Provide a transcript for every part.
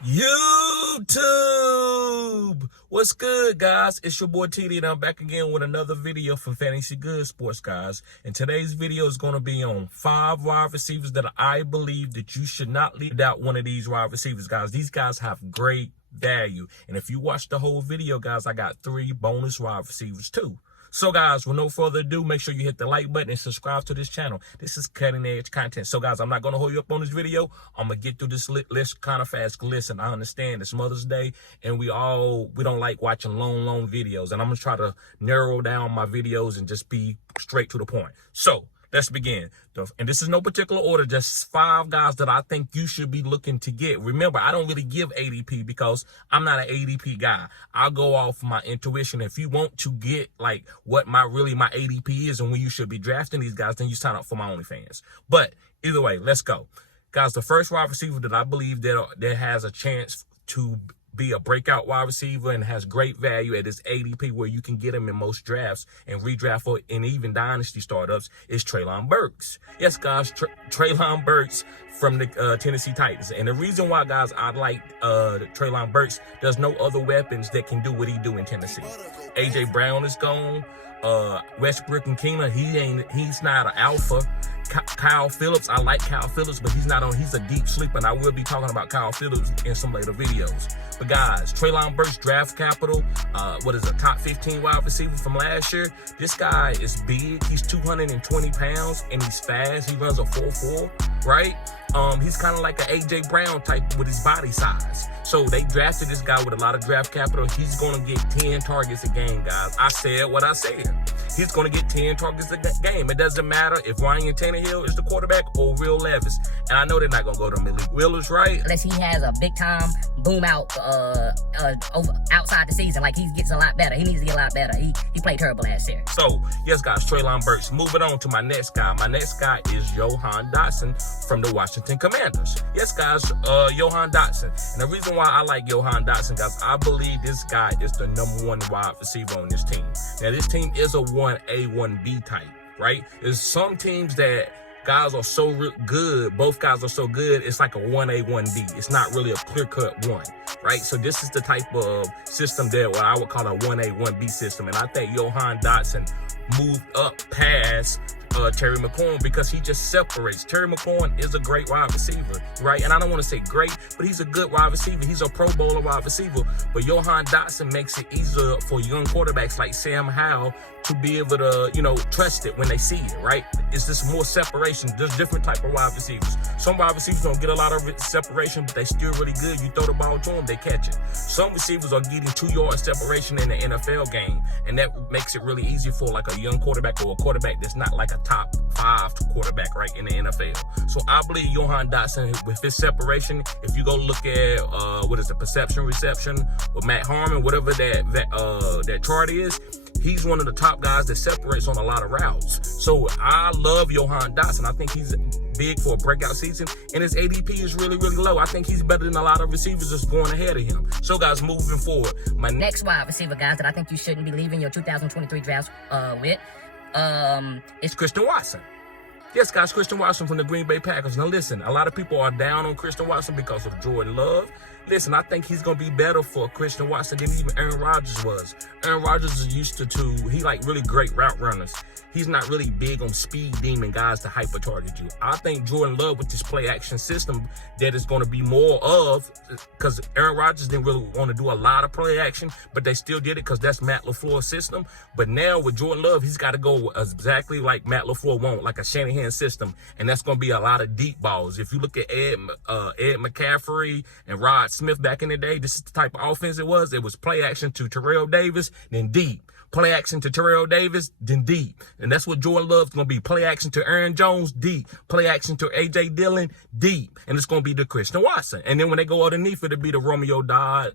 YouTube, what's good, guys? It's your boy TD, and I'm back again with another video from Fantasy Good Sports, guys. And today's video is going to be on 5 wide receivers that I believe that you should not leave out one of these wide receivers, guys. These guys have great value, and if you watch the whole video, guys, I got 3 bonus wide receivers too. So, guys, with no further ado, make sure you hit the like button and subscribe to this channel. This is cutting-edge content. So, guys, I'm not going to hold you up on this video. I'm going to get through this list kind of fast. Listen, I understand it's Mother's Day, and we don't like watching long videos. And I'm going to try to narrow down my videos and just be straight to the point. So, let's begin. And this is no particular order, just 5 guys that I think you should be looking to get. Remember, I don't really give ADP because I'm not an ADP guy. I'll go off my intuition. If you want to get like what my ADP is and when you should be drafting these guys, then you sign up for my OnlyFans. But either way, let's go. Guys, the first wide receiver that I believe that has a chance to be a breakout wide receiver and has great value at his ADP where you can get him in most drafts and redraft for and even dynasty startups is Treylin Burks. Yes, guys, Treylin Burks from the Tennessee Titans. And the reason why, guys, I like Treylin Burks, there's no other weapons that can do what he do in Tennessee. AJ Brown is gone. Westbrook and Keenan, he's not an alpha. Kyle Phillips, I like Kyle Phillips, but he's a deep sleeper, and I will be talking about Kyle Phillips in some later videos. But guys, Treylin Burks draft capital, top 15 wide receiver from last year. This guy is big. He's 220 pounds, and he's fast. He runs a 4.4, right? He's kind of like an AJ Brown type with his body size. So they drafted this guy with a lot of draft capital. He's going to get 10 targets a game, guys. I said what I said. He's going to get 10 targets a game. It doesn't matter if Ryan Tannehill is the quarterback or Will Levis. And I know they're not going to go to Malik Willis, right? Unless he has a big-time boom out outside the season. Like, he gets a lot better. He needs to get a lot better. He played terrible last year. So, yes, guys, Treylin Burks. Moving on to my next guy. My next guy is Johann Dobson from the Washington Commanders. Yes, guys, Johann Dobson. And the reason why I like Johann Dobson, guys, I believe this guy is the #1 wide receiver on this team. Now, this team is a 1A, 1B type, right? There's some teams that guys are so good, both guys are so good, it's like a 1A, 1B. It's not really a clear-cut one, right? So this is the type of system that what I would call a 1A, 1B system. And I think Johann Dobson moved up past Terry McLaurin because he just separates. Terry McLaurin is a great wide receiver, right? And I don't want to say great, but he's a good wide receiver. He's a Pro Bowler wide receiver. But Johann Dobson makes it easier for young quarterbacks like Sam Howell to be able to, trust it when they see it, right? It's just more separation. There's different type of wide receivers. Some wide receivers don't get a lot of separation, but they still really good. You throw the ball to them, they catch it. Some receivers are getting 2-yard separation in the NFL game, and that makes it really easy for like a young quarterback or a quarterback that's not like a top 5 quarterback, right, in the NFL. So I believe Johann Dobson, with his separation, if you go look at perception reception with Matt Harmon, whatever that chart is, he's one of the top guys that separates on a lot of routes. So I love Johann Dobson. I think he's big for a breakout season, and his ADP is really low. I think he's better than a lot of receivers that's going ahead of him. So, guys, moving forward, my next wide receiver, guys, that I think you shouldn't be leaving your 2023 drafts with is Christian Watson. Yes, guys, Christian Watson from the Green Bay Packers. Now, listen, a lot of people are down on Christian Watson because of Jordan Love. Listen, I think he's going to be better for Christian Watson than even Aaron Rodgers was. Aaron Rodgers is used to he like really great route runners. He's not really big on speed demon guys to hyper target you. I think Jordan Love with this play action system that is going to be more of, because Aaron Rodgers didn't really want to do a lot of play action, but they still did it because that's Matt LaFleur's system. But now with Jordan Love, he's got to go exactly like Matt LaFleur wants, like a Shanahan system, and that's going to be a lot of deep balls. If you look at Ed McCaffrey and Rod Smith back in the day, this is the type of offense it was. It was play action to Terrell Davis, then deep. Play action to Terrell Davis, then deep. And that's what Jordan Love's going to be. Play action to Aaron Jones, deep. Play action to A.J. Dillon, deep. And it's going to be the Christian Watson. And then when they go underneath, it'll be the Romeo Dobbs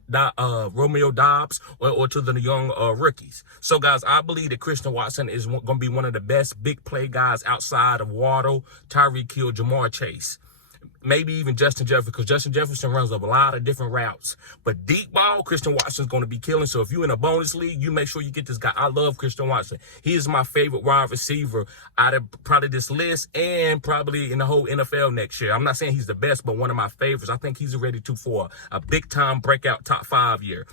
or to the young rookies. So, guys, I believe that Christian Watson is going to be one of the best big play guys outside of Waddle, Tyreek Hill, Jamar Chase. maybe even Justin Jefferson, because Justin Jefferson runs a lot of different routes. But deep ball, Christian Watson's going to be killing. So if you're in a bonus league, you make sure you get this guy. I love Christian Watson. He is my favorite wide receiver out of probably this list and probably in the whole NFL next year. I'm not saying he's the best, but one of my favorites. I think he's ready for a big-time breakout top 5 year.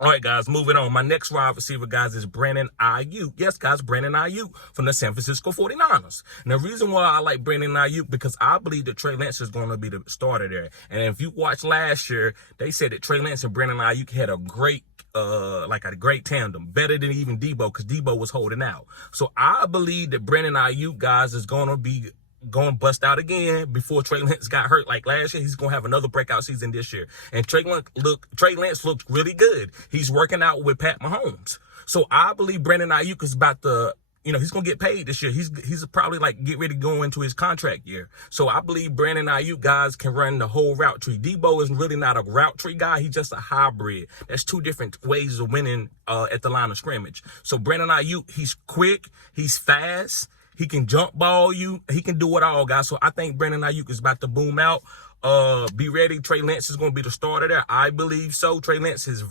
All right, guys, moving on. My next wide receiver, guys, is Brandon Aiyuk. Yes, guys, Brandon Aiyuk from the San Francisco 49ers. And the reason why I like Brandon Aiyuk, because I believe that Trey Lance is going to be the starter there. And if you watched last year, they said that Trey Lance and Brandon Aiyuk had a great tandem, better than even Debo, because Debo was holding out. So I believe that Brandon Aiyuk, guys, is going to bust out again before Trey Lance got hurt like last year. He's going to have another breakout season this year. And Trey Lance looked really good. He's working out with Pat Mahomes. So I believe Brandon Aiyuk is about to, he's going to get paid this year. He's probably get ready to go into his contract year. So I believe Brandon Aiyuk, guys, can run the whole route tree. Debo is really not a route tree guy. He's just a hybrid. That's two different ways of winning at the line of scrimmage. So Brandon Aiyuk, he's quick. He's fast. He can jump ball you. He can do it all, guys. So I think Brandon Aiyuk is about to boom out. Be ready. Trey Lance is going to be the starter there. I believe so. Trey Lance is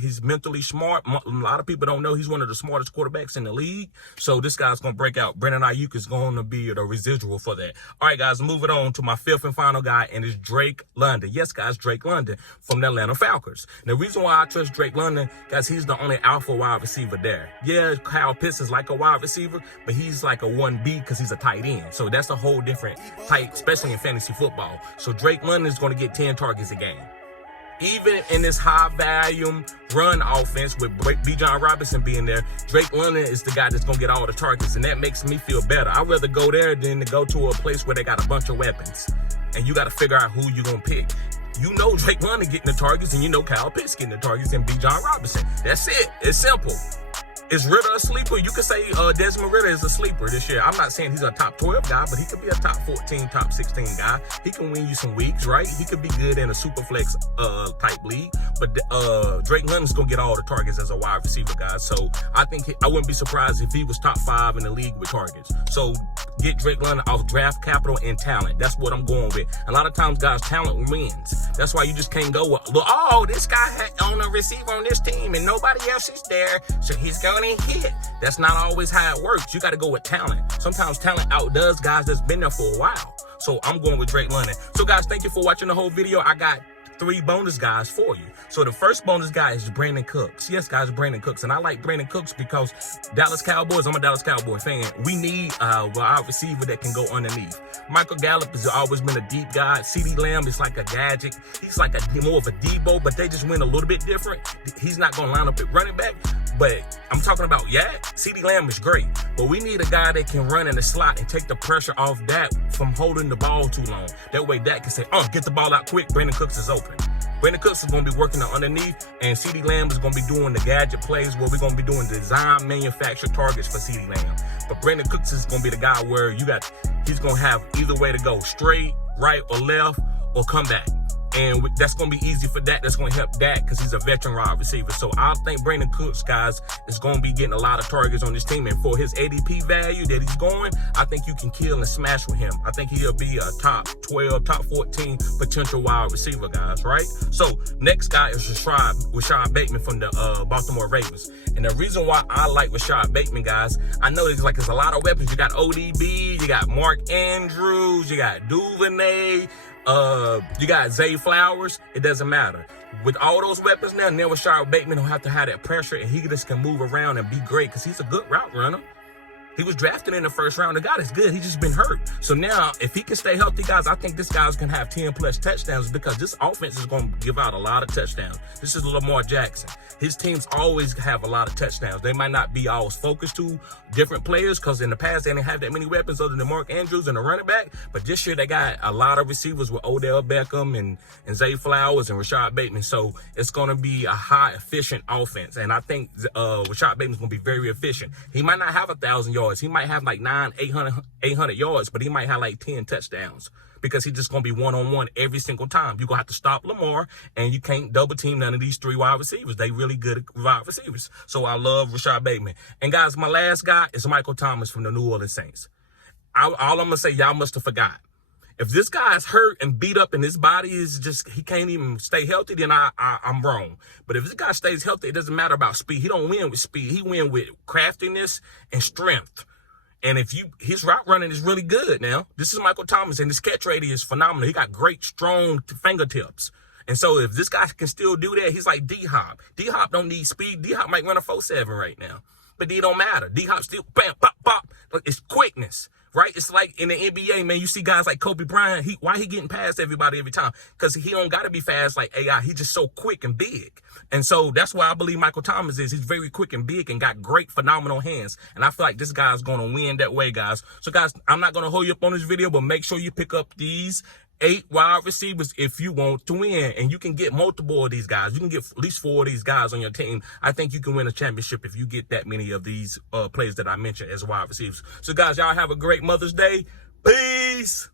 he's mentally smart. A lot of people don't know he's one of the smartest quarterbacks in the league. So this guy's going to break out. Brandon Aiyuk is going to be the residual for that. All right, guys, moving on to my fifth and final guy, and it's Drake London. Yes, guys, Drake London from the Atlanta Falcons. And the reason why I trust Drake London, guys, he's the only alpha wide receiver there. Yeah, Kyle Pitts is like a wide receiver, but he's like a 1B because he's a tight end. So that's a whole different type, especially in fantasy football. So Drake London is going to get 10 targets a game. Even in this high volume run offense with Bijan Robinson being there, Drake London is the guy that's going to get all the targets, and that makes me feel better. I'd rather go there than to go to a place where they got a bunch of weapons, and you got to figure out who you're going to pick. You know Drake London getting the targets, and you know Kyle Pitts getting the targets, and Bijan Robinson. That's it. It's simple. Is Ritter a sleeper? You could say Desmond Ritter is a sleeper this year. I'm not saying he's a top 12 guy, but he could be a top 14, top 16 guy. He can win you some weeks, right? He could be good in a super flex type league. But Drake London's going to get all the targets as a wide receiver, guys. So I think I wouldn't be surprised if he was top 5 in the league with targets. So get Drake London off draft capital and talent. That's what I'm going with. A lot of times, guys, talent wins. That's why you just can't go with, this guy on a receiver on this team and nobody else is there, so he's going to hit. That's not always how it works. You got to go with talent. Sometimes talent outdoes guys that's been there for a while. So I'm going with Drake London. So guys, thank you for watching the whole video. I got 3 bonus guys for you. So the first bonus guy is Brandon Cooks. Yes, guys, Brandon Cooks. And I like Brandon Cooks because Dallas Cowboys, I'm a Dallas Cowboy fan. We need a wide receiver that can go underneath. Michael Gallup has always been a deep guy. CeeDee Lamb is like a gadget. He's like more of a Debo, but they just win a little bit different. He's not going to line up at running back. But I'm talking about, CeeDee Lamb is great. But we need a guy that can run in the slot and take the pressure off Dak from holding the ball too long. That way Dak can say, get the ball out quick. Brandon Cooks is open. Brandon Cooks is going to be working underneath, and CeeDee Lamb is going to be doing the gadget plays where we're going to be doing design manufactured targets for CeeDee Lamb. But Brandon Cooks is going to be the guy where he's going to have either way to go, straight, right, or left, or come back. And that's going to be easy for Dak. That's going to help Dak because he's a veteran wide receiver. So I think Brandon Cooks, guys, is going to be getting a lot of targets on this team. And for his ADP value that he's going, I think you can kill and smash with him. I think he'll be a top 12, top 14 potential wide receiver, guys, right? So next guy is Rashad Bateman from the Baltimore Ravens. And the reason why I like Rashad Bateman, guys, I know there's a lot of weapons. You got ODB, you got Mark Andrews, you got Duvernay, you got Zay Flowers. It doesn't matter. With all those weapons now Rashad Bateman don't have to have that pressure, and he just can move around and be great because he's a good route runner. He was drafted in the first round. The guy is good. He's just been hurt. So now, if he can stay healthy, guys, I think this guy's going to have 10-plus touchdowns because this offense is going to give out a lot of touchdowns. This is Lamar Jackson. His teams always have a lot of touchdowns. They might not be always focused to different players because in the past, they didn't have that many weapons other than Mark Andrews and the running back. But this year, they got a lot of receivers with Odell Beckham and Zay Flowers and Rashad Bateman. So it's going to be a high, efficient offense. And I think Rashad Bateman's going to be very efficient. He might not have 1,000 yards. He might have 800 yards, but he might have 10 touchdowns because he's just going to be one-on-one every single time. You're going to have to stop Lamar, and you can't double team none of these 3 wide receivers. They really good wide receivers. So I love Rashad Bateman. And guys, my last guy is Michael Thomas from the New Orleans Saints. All I'm going to say, y'all must have forgot. If this guy's hurt and beat up and his body is just, he can't even stay healthy, then I'm wrong. But if this guy stays healthy, it doesn't matter about speed. He don't win with speed. He win with craftiness and strength. And his route running is really good now. This is Michael Thomas, and his catch rate is phenomenal. He got great, strong fingertips. And so if this guy can still do that, he's like D-Hop. D-Hop don't need speed. D-Hop might run a 4.7 right now. But it don't matter. D-Hop still, bam, pop, pop. It's quickness. Right? It's like in the NBA, man, you see guys like Kobe Bryant. Why he getting past everybody every time? Because he don't got to be fast like AI. He's just so quick and big. And so that's why I believe Michael Thomas is. He's very quick and big and got great, phenomenal hands. And I feel like this guy's going to win that way, guys. So, guys, I'm not going to hold you up on this video, but make sure you pick up these 8 wide receivers if you want to win. And you can get multiple of these guys. You can get at least 4 of these guys on your team. I think you can win a championship if you get that many of these players that I mentioned as wide receivers. So, guys, y'all have a great Mother's Day. Peace.